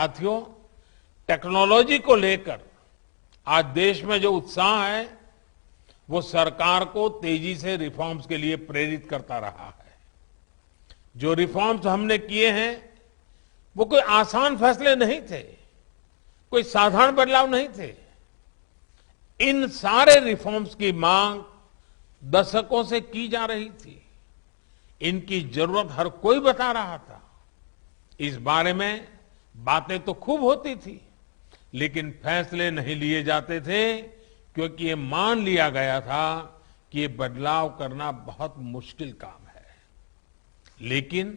साथियों, टेक्नोलॉजी को लेकर आज देश में जो उत्साह है वो सरकार को तेजी से रिफॉर्म्स के लिए प्रेरित करता रहा है। जो रिफॉर्म्स हमने किए हैं वो कोई आसान फैसले नहीं थे, कोई साधारण बदलाव नहीं थे। इन सारे रिफॉर्म्स की मांग दशकों से की जा रही थी। इनकी जरूरत हर कोई बता रहा था। इस बारे में बातें तो खूब होती थी, लेकिन फैसले नहीं लिए जाते थे क्योंकि ये मान लिया गया था कि ये बदलाव करना बहुत मुश्किल काम है। लेकिन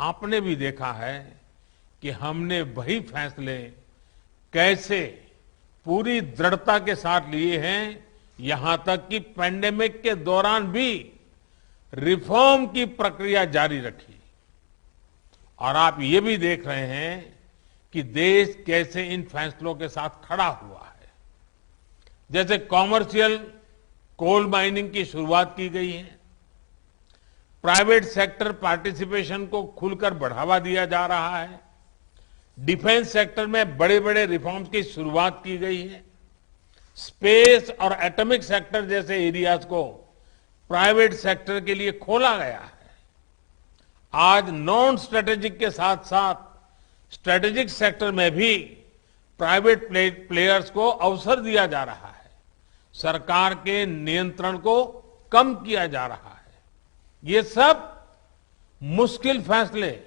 आपने भी देखा है कि हमने वही फैसले कैसे पूरी दृढ़ता के साथ लिए हैं, यहां तक कि पैंडेमिक के दौरान भी रिफॉर्म की प्रक्रिया जारी रखी। और आप ये भी देख रहे हैं कि देश कैसे इन फैसलों के साथ खड़ा हुआ है। जैसे कॉमर्शियल कोल माइनिंग की शुरुआत की गई है, प्राइवेट सेक्टर पार्टिसिपेशन को खुलकर बढ़ावा दिया जा रहा है, डिफेंस सेक्टर में बड़े बड़े रिफॉर्म्स की शुरुआत की गई है, स्पेस और एटॉमिक सेक्टर जैसे एरियाज को प्राइवेट सेक्टर के लिए खोला गया है। आज नॉन स्ट्रेटेजिक के साथ साथ स्ट्रेटेजिक सेक्टर में भी प्राइवेट प्लेयर्स को अवसर दिया जा रहा है। सरकार के नियंत्रण को कम किया जा रहा है। ये सब मुश्किल फैसले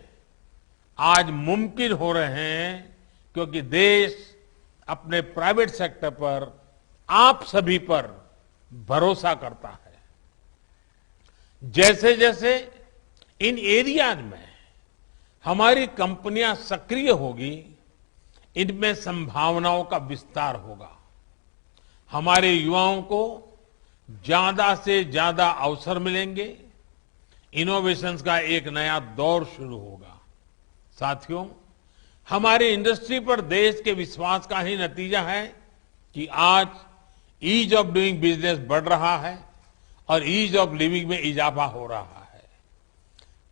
आज मुमकिन हो रहे हैं क्योंकि देश अपने प्राइवेट सेक्टर पर, आप सभी पर भरोसा करता है। जैसे जैसे इन एरियाज में हमारी कंपनियां सक्रिय होगी, इनमें संभावनाओं का विस्तार होगा। हमारे युवाओं को ज्यादा से ज्यादा अवसर मिलेंगे, इनोवेशंस का एक नया दौर शुरू होगा। साथियों, हमारी इंडस्ट्री पर देश के विश्वास का ही नतीजा है कि आज ईज ऑफ डूइंग बिजनेस बढ़ रहा है और ईज ऑफ लिविंग में इजाफा हो रहा है।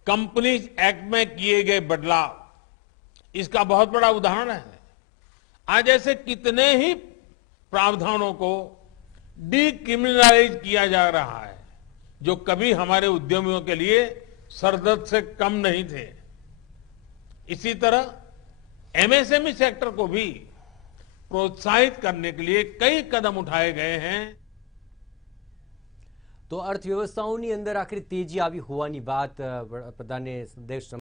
कंपनीज एक्ट में किए गए बदलाव इसका बहुत बड़ा उदाहरण है। आज ऐसे कितने ही प्रावधानों को डीक्रिमिनलाइज किया जा रहा है जो कभी हमारे उद्यमियों के लिए सरदर्द से कम नहीं थे। इसी तरह एमएसएमई सेक्टर को भी प्रोत्साहित करने के लिए कई कदम उठाए गए हैं। तो अर्थव्यवस्थाओं ની અંદર આખરી તેજી આવી હોવાની વાત પ્રધાને સંદેશ